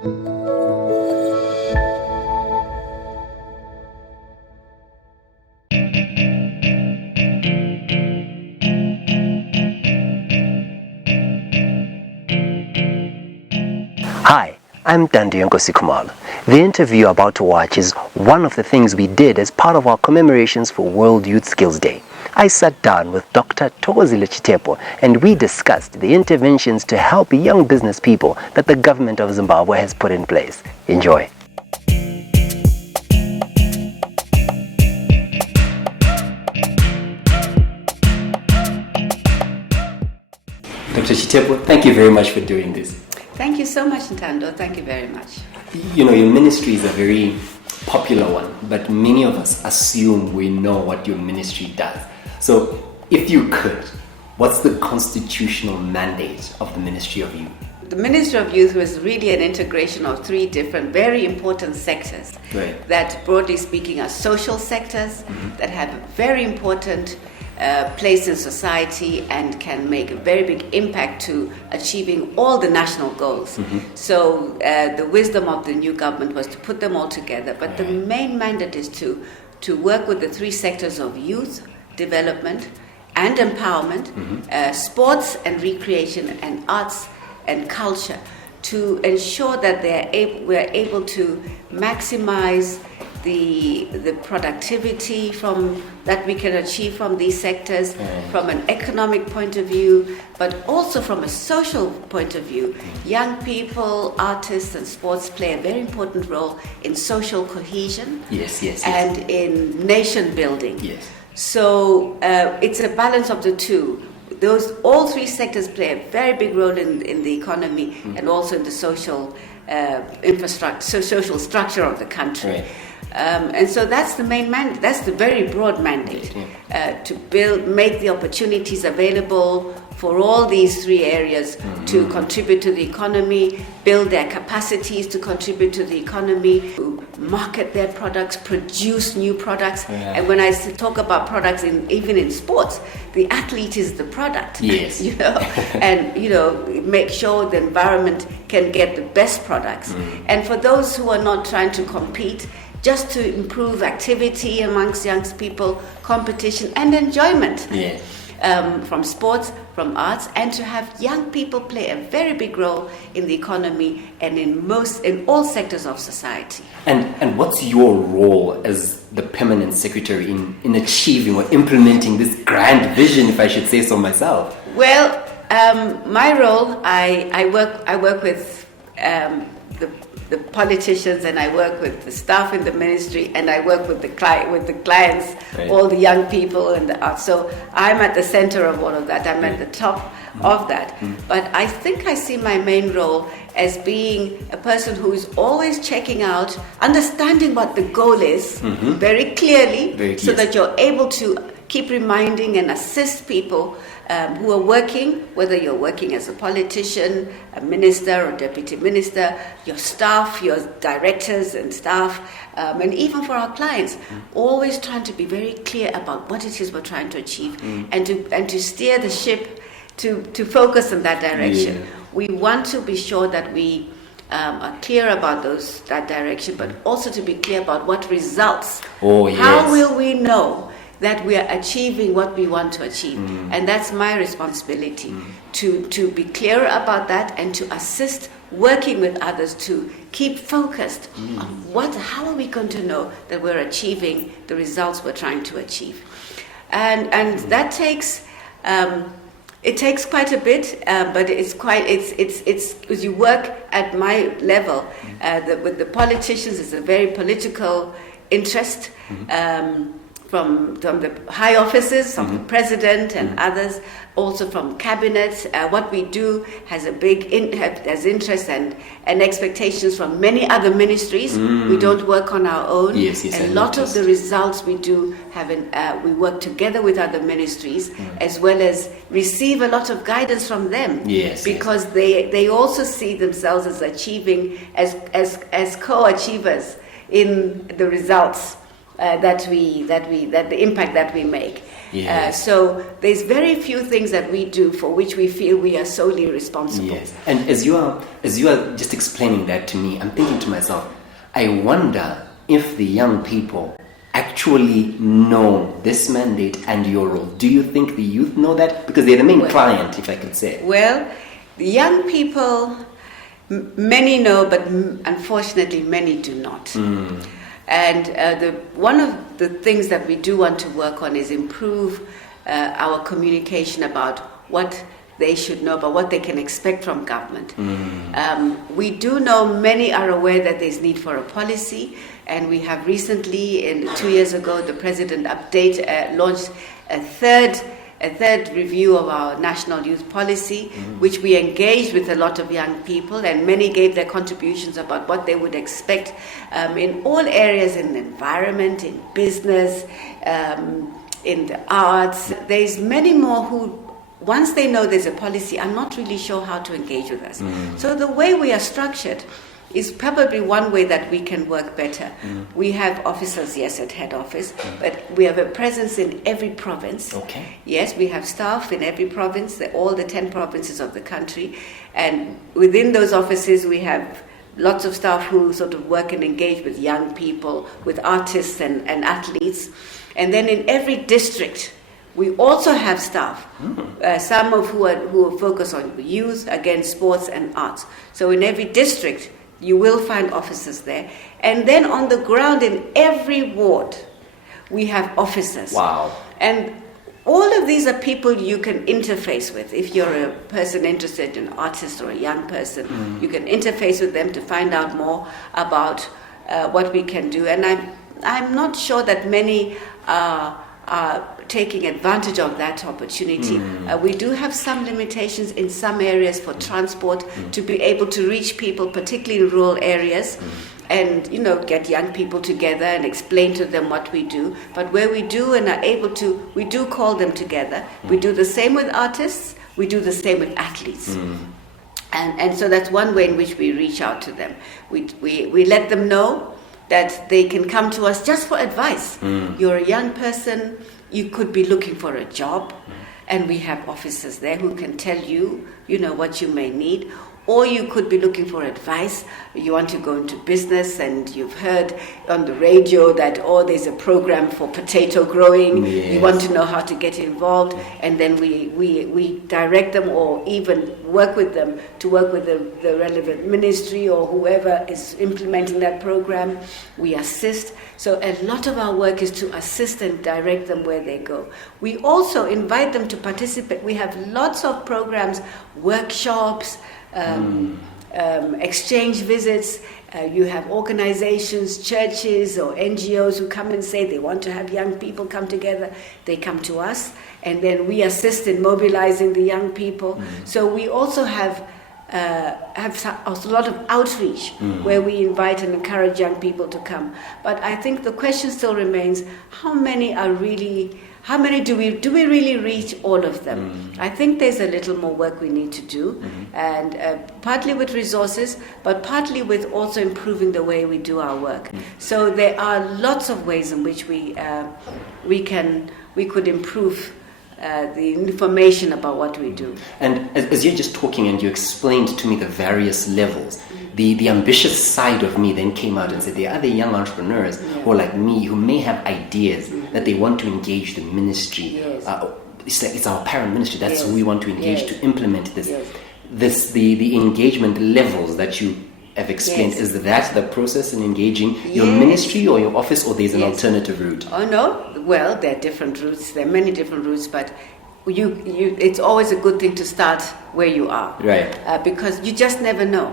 Hi, I'm Ntando Khumalo. The interview you're about to watch is one of the things we did as part of our commemorations for World Youth Skills Day. I sat down with Dr. Chitepo and we discussed the interventions to help young business people that the government of Zimbabwe has put in place. Enjoy. Dr. Chitepo, thank you very much for doing this. Thank you so much, Ntando. Thank you very much. You know, your ministry is a very popular one, but many of us assume we know what your ministry does. So, if you could, what's the constitutional mandate of the Ministry of Youth? The Ministry of Youth was really an integration of three different, very important sectors that, broadly speaking, are social sectors that have a very important place in society and can make a very big impact to achieving all the national goals. So the wisdom of the new government was to put them all together, but the main mandate is to work with the three sectors of youth development and empowerment, sports and recreation, and arts and culture, to ensure that we're able to maximize the productivity that we can achieve from these sectors from an economic point of view, but also from a social point of view. Young people, artists and sports play a very important role in social cohesion and in nation building. So it's a balance of the two. All three sectors play a very big role in the economy and also in the social infrastructure, social structure of the country. And so that's the main mandate. That's the very broad mandate to make the opportunities available for all these three areas to contribute to the economy, build their capacities to contribute to the economy, to market their products, produce new products. And when I talk about products, even in sports, the athlete is the product. And make sure the environment can get the best products. And for those who are not trying to compete, just to improve activity amongst young people, competition and enjoyment from sports, from arts, and to have young people play a very big role in the economy and in all sectors of society. And what's your role as the permanent secretary in achieving or implementing this grand vision, if I should say so myself? Well, my role, I work with the politicians, and I work with the staff in the ministry, and I work with the clients, all the young people and the arts. So I'm at the center of all of that. I'm at the top of that. But I think I see my main role as being a person who is always checking out, understanding what the goal is very clearly, so that you're able to keep reminding and assist people who are working, whether you're working as a politician, a minister or deputy minister, your staff, your directors and staff, and even for our clients, always trying to be very clear about what it is we're trying to achieve and to steer the ship to focus in that direction. We want to be sure that we are clear about that direction, but also to be clear about what results. How will we know that we are achieving what we want to achieve? And that's my responsibility, to be clear about that and to assist working with others to keep focused on how are we going to know that we're achieving the results we're trying to achieve. And that takes it takes quite a bit, but it's as you work at my level with the politicians, it's a very political interest. From the high offices, from the president and others, also from cabinet. What we do has a big has interest and expectations from many other ministries. We don't work on our own. And a lot of the results we do we work together with other ministries, as well as receive a lot of guidance from them. Because they also see themselves as achieving as co-achievers in the results that the impact that we make. Yes. So there's very few things that we do for which we feel we are solely responsible. Yes. And as you are just explaining that to me, I'm thinking to myself, I wonder if the young people actually know this mandate and your role. Do you think the youth know that? Because they're the main client, if I could say. Well, the young people, many know, but unfortunately many do not. And one of the things that we do want to work on is improve our communication about what they should know, about what they can expect from government. We do know many are aware that there's need for a policy, and we have recently, 2 years ago, the President launched a third review of our national youth policy, which we engaged with a lot of young people, and many gave their contributions about what they would expect in all areas, in the environment, in business, in the arts. There's many more who, once they know there's a policy, are not really sure how to engage with us. So the way we are structured is probably one way that we can work better. We have officers, yes, at head office, but we have a presence in every province. Okay. Yes, we have staff in every province, all the 10 provinces of the country. And within those offices, we have lots of staff who sort of work and engage with young people, with artists and athletes. And then in every district, we also have staff, some of who focus on youth, again, sports and arts. So in every district, you will find officers there. And then on the ground in every ward, we have officers. Wow. And all of these are people you can interface with. If you're a person interested in an artist or a young person, you can interface with them to find out more about what we can do. And I'm not sure that many are taking advantage of that opportunity. We do have some limitations in some areas for transport to be able to reach people, particularly in rural areas, and get young people together and explain to them what we do. But where we do and are able to, we do call them together. We do the same with artists. We do the same with athletes. And so that's one way in which we reach out to them. We let them know that they can come to us just for advice. You're a young person, you could be looking for a job, and we have officers there who can tell you, what you may need. Or you could be looking for advice. You want to go into business, and you've heard on the radio that, there's a program for potato growing. Yes. You want to know how to get involved, and then we direct them, or even work with them to work with the relevant ministry or whoever is implementing that program. We assist. So a lot of our work is to assist and direct them where they go. We also invite them to participate. We have lots of programs, workshops, exchange visits. You have organizations, churches or NGOs who come and say they want to have young people come together. They come to us, and then we assist in mobilizing the young people. So we also have a lot of outreach where we invite and encourage young people to come. But I think the question still remains: how many do we really reach all of them? I think there's a little more work we need to do, and partly with resources, but partly with also improving the way we do our work. So there are lots of ways in which we could improve the information about what we do. And as you're just talking and you explained to me the various levels, the ambitious side of me then came out and said there are other young entrepreneurs who are like me, who may have ideas that they want to engage the ministry. It's our parent ministry, that's who we want to engage to implement this. The engagement levels that you have explained, is that the process in engaging your ministry or your office, or there's an alternative route? Oh no, well, there are different routes. There are many different routes, but it's always a good thing to start where you are, right? Because you just never know.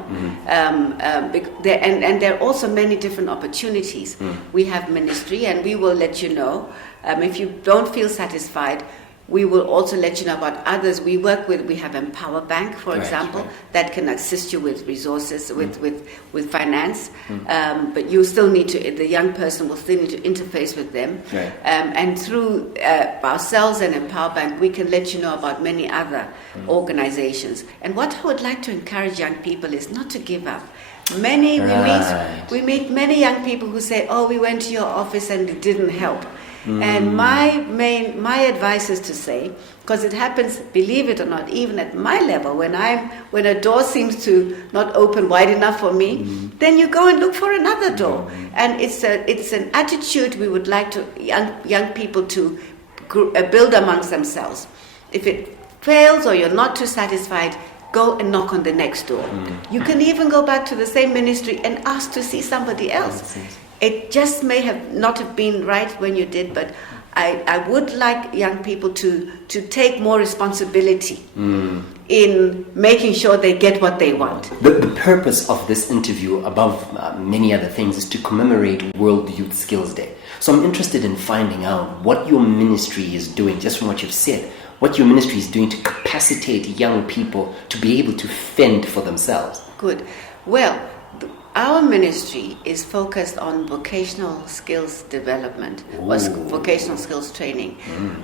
And there are also many different opportunities. We have ministry, and we will let you know if you don't feel satisfied. We will also let you know about others we work with. We have Empower Bank, for example, that can assist you with resources, with finance. But you still need to, the young person will still need to interface with them. Right. And through ourselves and Empower Bank, we can let you know about many other organizations. And what I would like to encourage young people is not to give up. Many Right. we meet many young people who say, "Oh, we went to your office and it didn't help." And my advice is to say, because it happens, believe it or not, even at my level, when a door seems to not open wide enough for me, then you go and look for another door. And it's an attitude we would like to young people to build amongst themselves. If it fails or you're not too satisfied, go and knock on the next door. You can even go back to the same ministry and ask to see somebody else. It just may not have been right when you did, but I would like young people to take more responsibility in making sure they get what they want. The purpose of this interview, above many other things, is to commemorate World Youth Skills Day. So I'm interested in finding out what your ministry is doing, just from what you've said, what your ministry is doing to capacitate young people to be able to fend for themselves. Good. Well, our ministry is focused on vocational skills development or vocational skills training,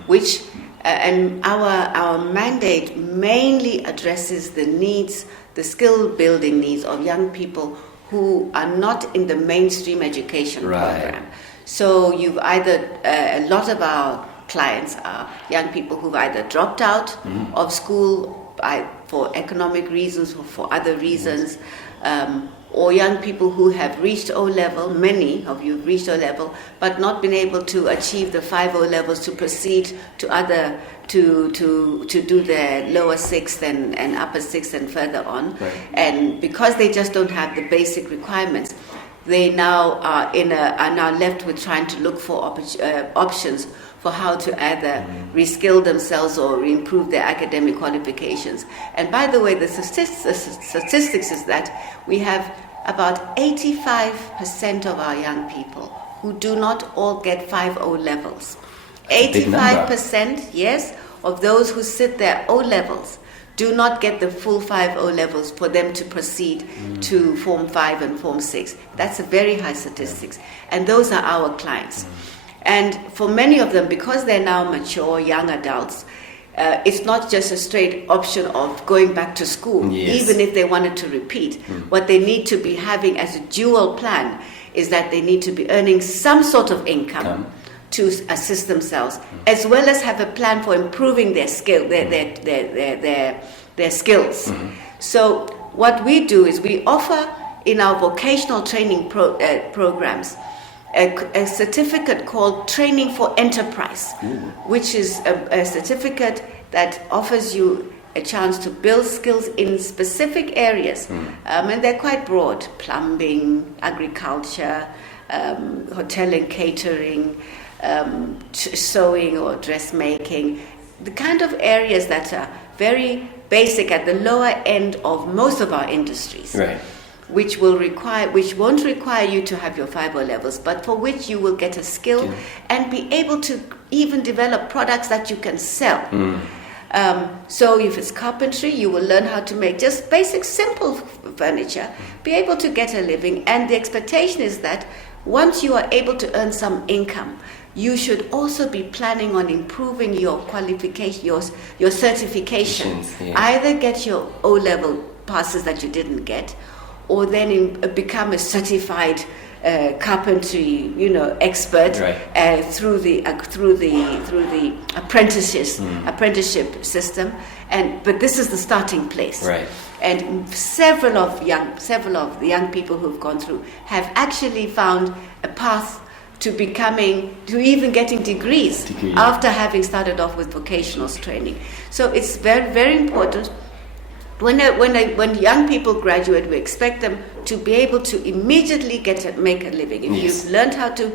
which and our mandate mainly addresses the needs, the skill building needs of young people who are not in the mainstream education program. So you've either a lot of our clients are young people who've either dropped out of school for economic reasons or for other reasons, or young people who have reached O-level. Many of you have reached O-level, but not been able to achieve the 5 O-levels to proceed to do their lower sixth and upper sixth and further on. Right. And because they just don't have the basic requirements, they now are now left with trying to look for options for how to either reskill themselves or improve their academic qualifications. And by the way, the statistics is that we have about 85% of our young people who do not all get 5 O-levels. 85%, yes, of those who sit their O-levels do not get the full 5 O-levels for them to proceed to Form 5 and Form 6. That's a very high statistics. And those are our clients. And for many of them, because they're now mature, young adults, it's not just a straight option of going back to school, even if they wanted to repeat. What they need to be having as a dual plan is that they need to be earning some sort of income to assist themselves, as well as have a plan for improving their skill, their skills. So what we do is we offer in our vocational training programs a certificate called Training for Enterprise, which is a certificate that offers you a chance to build skills in specific areas, and they're quite broad: plumbing, agriculture, hotel and catering, sewing or dressmaking, the kind of areas that are very basic at the lower end of most of our industries. Right. Which won't require you to have your 5 O-levels, but for which you will get a skill and be able to even develop products that you can sell. So if it's carpentry, you will learn how to make just basic, simple furniture, be able to get a living. And the expectation is that once you are able to earn some income, you should also be planning on improving your qualification, your certification. Either get your O-level passes that you didn't get, or then become a certified carpentry, expert through the apprenticeship system. But this is the starting place. Right. And several of the young people who've gone through have actually found a path to even getting degrees after having started off with vocational training. So it's very, very important. When young people graduate, we expect them to be able to immediately make a living. If you've learned how to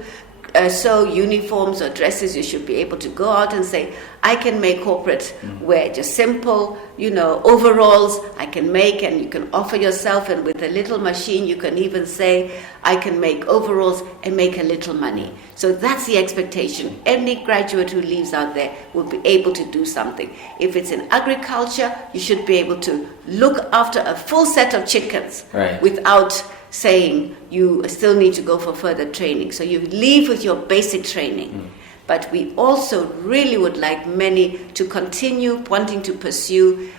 sew uniforms or dresses, you should be able to go out and say, I can make corporate wear, just simple, overalls I can make, and you can offer yourself, and with a little machine you can even say, I can make overalls and make a little money. So that's the expectation. Any graduate who leaves out there will be able to do something. If it's in agriculture, you should be able to look after a full set of chickens without saying you still need to go for further training. So you leave with your basic training. But we also really would like many to continue wanting to pursue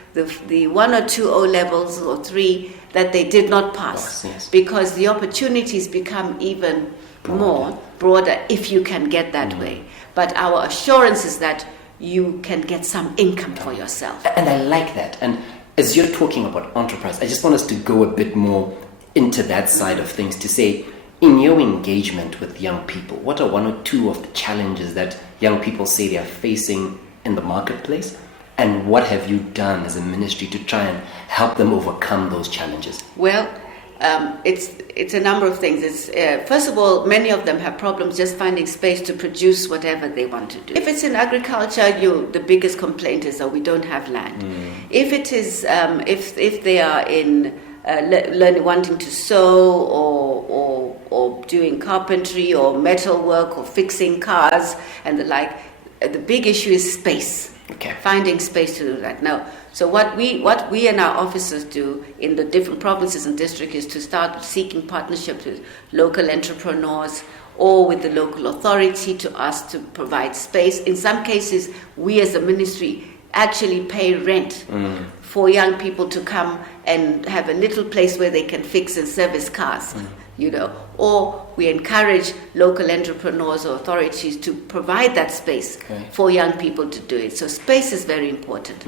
the 1 or 2 O levels or 3 that they did not pass, yes. because the opportunities become even broader if you can get that way. But our assurance is that you can get some income for yourself. And I like that. And as you're talking about enterprise, I just want us to go a bit more into that side of things to say, in your engagement with young people, what are 1 or 2 of the challenges that young people say they are facing in the marketplace? And what have you done as a ministry to try and help them overcome those challenges? Well, it's a number of things. It's first of all, many of them have problems just finding space to produce whatever they want to do. If it's in agriculture, the biggest complaint is that we don't have land. If it is, if they are in learning, wanting to sew or doing carpentry or metal work or fixing cars and the like, the big issue is space. Okay. Finding space to do that. Now, so what we and our officers do in the different provinces and districts is to start seeking partnerships with local entrepreneurs or with the local authority to us to provide space. In some cases, we as a ministry actually pay rent for young people to come and have a little place where they can fix and service cars, or we encourage local entrepreneurs or authorities to provide that space for young people to do it. So space is very important.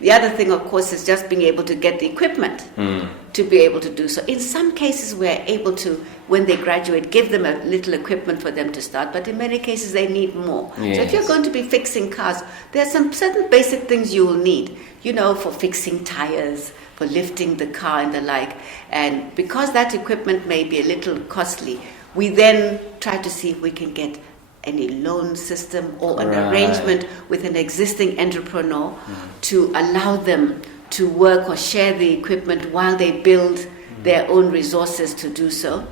The other thing, of course, is just being able to get the equipment to be able to do so. In some cases, we're able to, when they graduate, give them a little equipment for them to start, but in many cases, they need more. Yes. So if you're going to be fixing cars, there are some certain basic things you will need, for fixing tires, for lifting the car and the like. And because that equipment may be a little costly, we then try to see if we can get any loan system or an arrangement with an existing entrepreneur to allow them to work or share the equipment while they build their own resources to do so.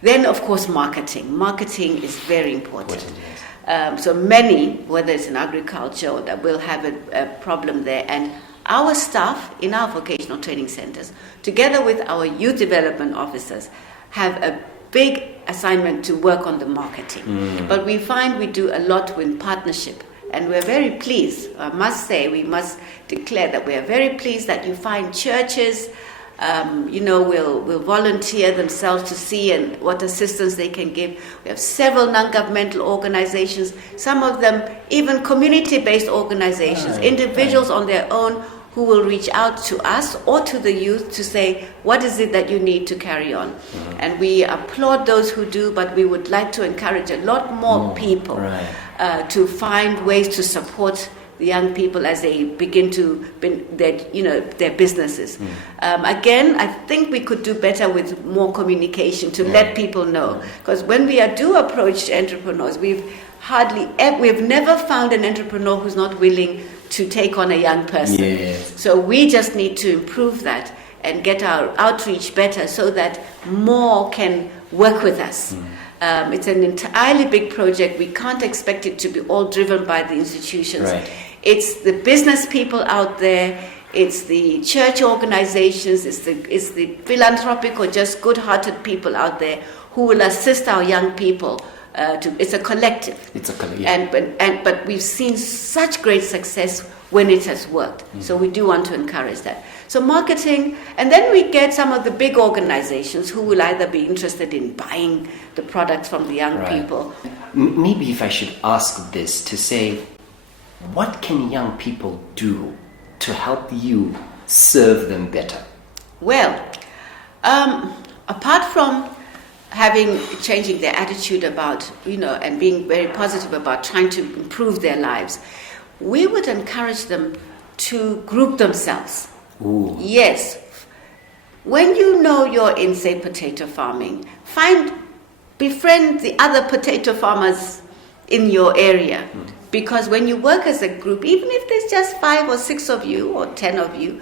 Then, of course, marketing. Marketing is very important. So many, whether it's in agriculture or that, will have a problem there. And our staff in our vocational training centers, together with our youth development officers, have a big assignment to work on the marketing. But we find we do a lot with partnership. And we're very pleased, I must say, we must declare that we are very pleased that you find churches, will volunteer themselves to see and what assistance they can give. We have several non-governmental organizations, some of them even community-based organizations, individuals on their own who will reach out to us or to the youth to say, what is it that you need to carry on? And we applaud those who do, but we would like to encourage a lot more people to find ways to support the young people as they begin to their businesses. Again, I think we could do better with more communication to let people know, because when we do approach entrepreneurs, we've never found an entrepreneur who's not willing to take on a young person. So we just need to improve that and get our outreach better so that more can work with us. It's an entirely big project. We can't expect it to be all driven by the institutions. It's the business people out there, it's the church organizations, it's the philanthropic or just good-hearted people out there who will assist our young people. It's a collective. But we've seen such great success when it has worked. So we do want to encourage that. So marketing, and then we get some of the big organizations who will either be interested in buying the products from the young people. Maybe if I should ask this to say, what can young people do to help you serve them better? Well, apart from changing their attitude about, and being very positive about trying to improve their lives, we would encourage them to group themselves. Yes. When you're in, say, potato farming, befriend the other potato farmers in your area. Because when you work as a group, even if there's just 5 or 6 of you or 10 of you,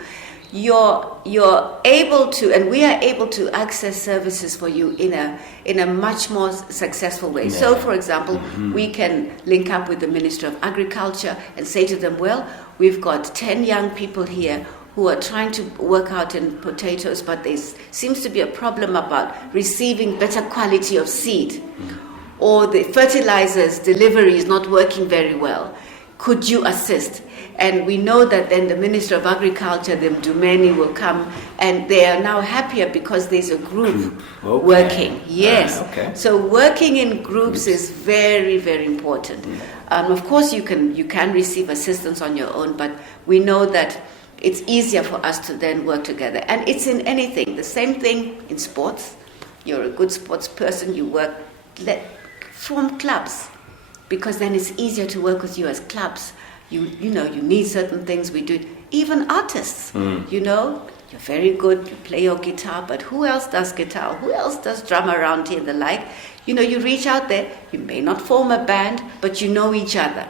you're able to, and we are able to access services for you in a much more successful way. So, for example, we can link up with the Minister of Agriculture and say to them, well, we've got 10 young people here who are trying to work out in potatoes, but there seems to be a problem about receiving better quality of seed, or the fertilizers delivery is not working very well. Could you assist? And we know that then the Minister of Agriculture, the Mdumeni, will come, and they are now happier because there's a group working. Yes. So working in groups is very, very important. Of course, you can receive assistance on your own, but we know that it's easier for us to then work together. And it's in anything. The same thing in sports. You're a good sports person, you form clubs, because then it's easier to work with you as clubs. You need certain things, we do it. Even artists, you're very good, you play your guitar, but who else does guitar? Who else does drum around here and the like? You reach out there, you may not form a band, but you know each other.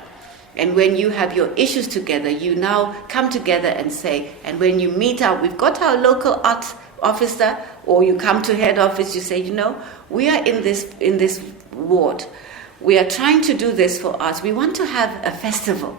And when you have your issues together, you now come together and say, and when you meet up, we've got our local art officer, or you come to head office, you say, we are in this ward. We are trying to do this for us. We want to have a festival,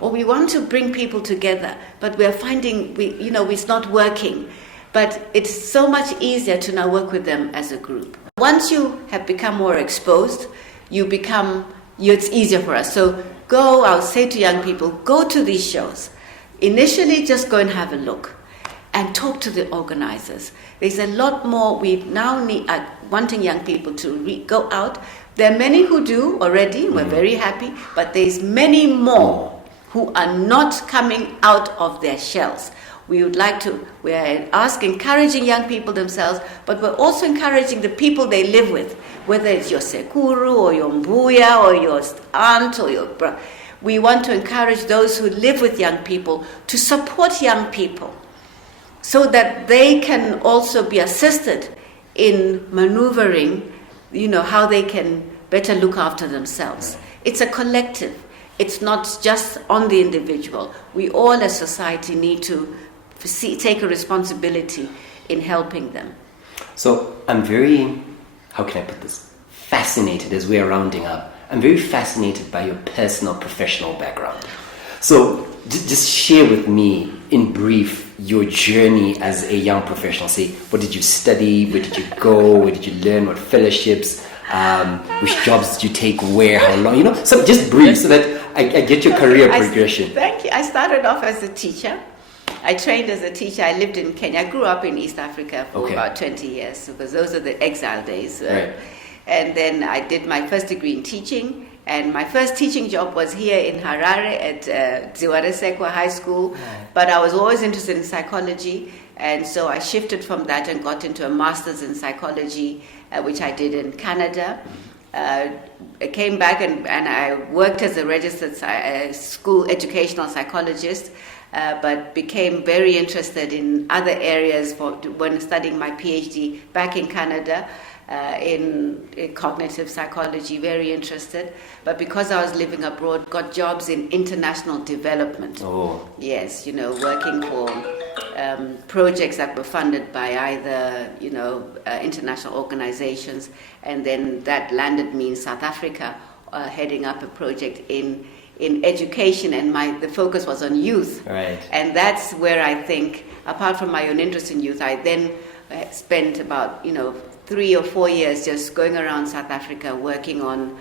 or we want to bring people together, but we are finding, it's not working. But it's so much easier to now work with them as a group. Once you have become more exposed, it's easier for us. So I'll say to young people, go to these shows. Initially, just go and have a look and talk to the organizers. There's a lot more. We now need wanting young people to go out. There are many who do already. We're very happy, but there's many more who are not coming out of their shells. We're encouraging young people themselves, but we're also encouraging the people they live with, whether it's your sekuru or your mbuya or your aunt or your brother. We want to encourage those who live with young people to support young people, so that they can also be assisted in maneuvering, how they can better look after themselves. It's a collective. It's not just on the individual. We all as society need to take a responsibility in helping them. So I'm very, how can I put this, fascinated as we're rounding up. I'm very fascinated by your personal professional background. So just share with me in brief your journey as a young professional. Say, what did you study? Where did you go? Where did you learn? What fellowships? Which jobs did you take? Where? How long? So just brief so that I get your career progression. Thank you. I started off as a teacher. I trained as a teacher. I lived in Kenya. I grew up in East Africa for about 20 years, because those are the exile days. Right. And then I did my first degree in teaching. And my first teaching job was here in Harare at Ziwaresekwa High School. But I was always interested in psychology. And so I shifted from that and got into a master's in psychology, which I did in Canada. I came back and I worked as a registered school educational psychologist, but became very interested in other areas when studying my PhD back in Canada. In cognitive psychology, very interested. But because I was living abroad, got jobs in international development. Yes, working for projects that were funded by either, international organizations. And then that landed me in South Africa, heading up a project in education. And the focus was on youth. Right. And that's where I think, apart from my own interest in youth, I then spent about, 3 or 4 years just going around South Africa working on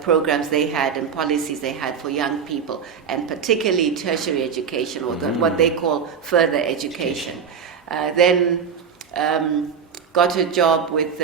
programs they had and policies they had for young people, and particularly tertiary education, or what they call further education. Then got a job was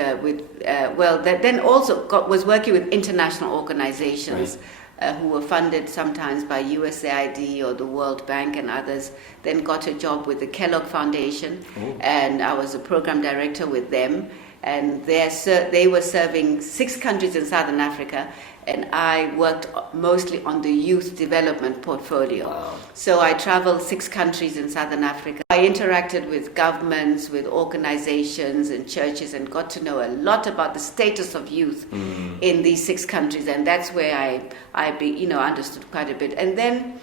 working with international organizations. Who were funded sometimes by USAID or the World Bank and others, then got a job with the Kellogg Foundation, and I was a program director with them. And they were serving 6 countries in Southern Africa, and I worked mostly on the youth development portfolio. Wow. So I traveled 6 countries in Southern Africa. I interacted with governments, with organizations and churches, and got to know a lot about the status of youth in these 6 countries. And that's where I understood quite a bit. And then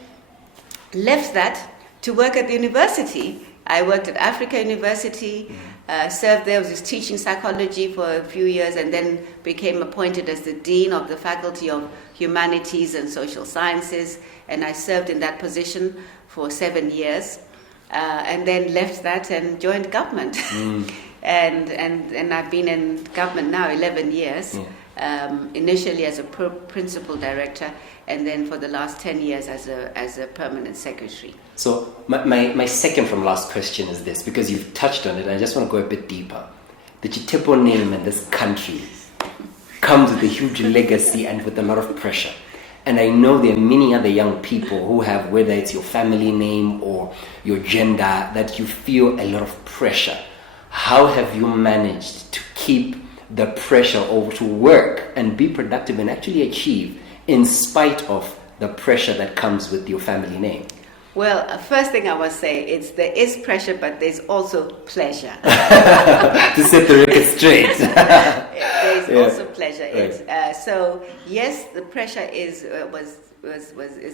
left that to work at the university. I worked at Africa University, served there, was teaching psychology for a few years, and then became appointed as the Dean of the Faculty of Humanities and Social Sciences, and I served in that position for 7 years, and then left that and joined government. And I've been in government now 11 years. initially as a principal director, and then for the last 10 years as a permanent secretary. So my second from last question is this, because you've touched on it, and I just want to go a bit deeper. The Chitepo name and this country comes with a huge legacy and with a lot of pressure. And I know there are many other young people who have, whether it's your family name or your gender, that you feel a lot of pressure. How have you managed to keep the pressure over to work and be productive and actually achieve in spite of the pressure that comes with your family name? Well, first thing I must say is there is pressure, but there's also pleasure. To set the record straight. There's also pleasure. Right. So yes, the pressure is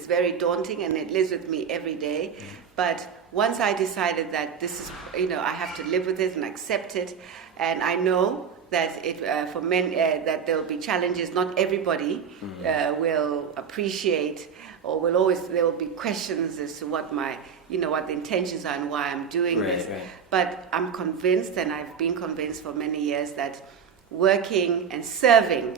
very daunting, and it lives with me every day. But once I decided that this is, I have to live with it and accept it, and I know that for men that there will be challenges. Not everybody will appreciate, or there will be questions as to what what the intentions are and why I'm doing this. Right. But I'm convinced, and I've been convinced for many years, that working and serving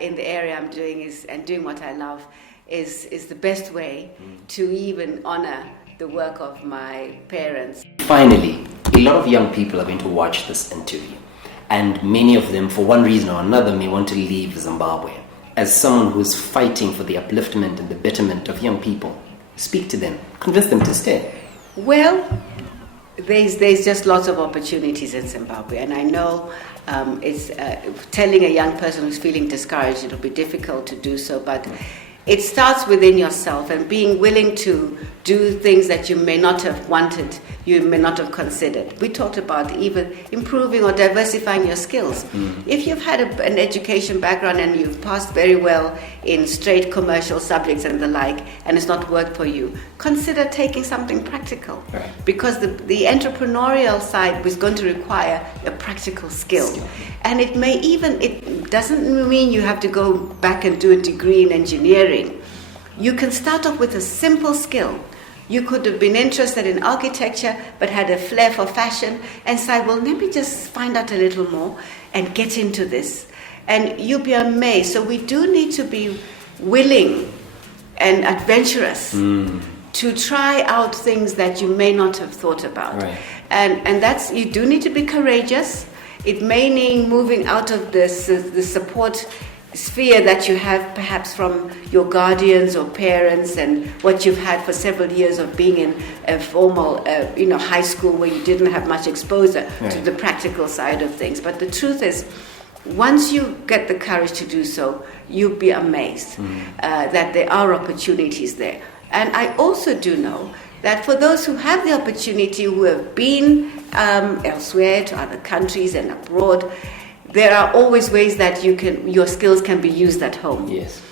in the area I'm doing and doing what I love is the best way to even honor the work of my parents. Finally, a lot of young people are going to watch this interview, and many of them, for one reason or another, may want to leave Zimbabwe. As someone who's fighting for the upliftment and the betterment of young people, speak to them, convince them to stay. Well, there's just lots of opportunities in Zimbabwe, and I know it's telling a young person who's feeling discouraged, it'll be difficult to do so, but it starts within yourself, and being willing to do things that you may not have wanted, you may not have considered. We talked about even improving or diversifying your skills. If you've had an education background and you've passed very well in straight commercial subjects and the like, and it's not worked for you, consider taking something practical. Right. Because the entrepreneurial side is going to require a practical skill. And it doesn't mean you have to go back and do a degree in engineering. You can start off with a simple skill. You could have been interested in architecture but had a flair for fashion and say, well, let me just find out a little more and get into this. And you'll be amazed. So we do need to be willing and adventurous to try out things that you may not have thought about. Right. And that's, you do need to be courageous. It may mean moving out of the support sphere that you have perhaps from your guardians or parents and what you've had for several years of being in a formal high school where you didn't have much exposure to the practical side of things. But the truth is, once you get the courage to do so, you'll be amazed that there are opportunities there. And I also do know that for those who have the opportunity, who have been elsewhere to other countries and abroad, there are always ways that your skills can be used at home. Yes.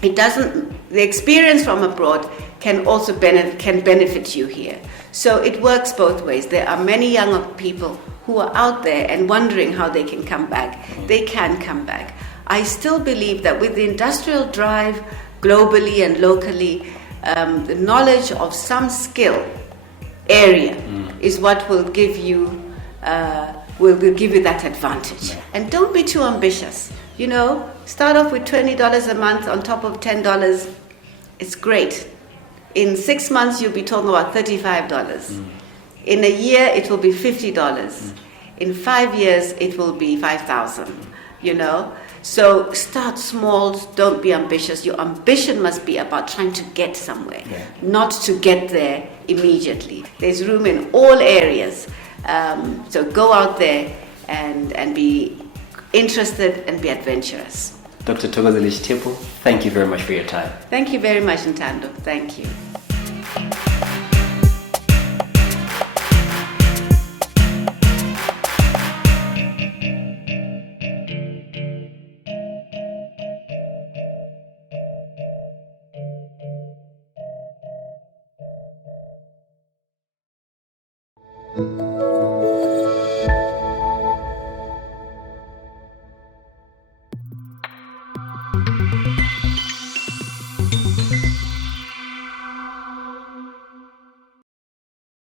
The experience from abroad can also benefit you here. So it works both ways. There are many young people who are out there and wondering how they can come back. They can come back. I still believe that with the industrial drive globally and locally, the knowledge of some skill area is what will give you that advantage. And don't be too ambitious. Start off with $20 a month on top of $10. It's great. In 6 months, you'll be talking about $35. In a year, it will be $50. In 5 years, it will be $5,000. So start small, don't be ambitious. Your ambition must be about trying to get somewhere, not to get there immediately. There's room in all areas. So go out there and be interested and be adventurous. Dr. Chitepo, thank you very much for your time. Thank you very much, Ntando. Thank you.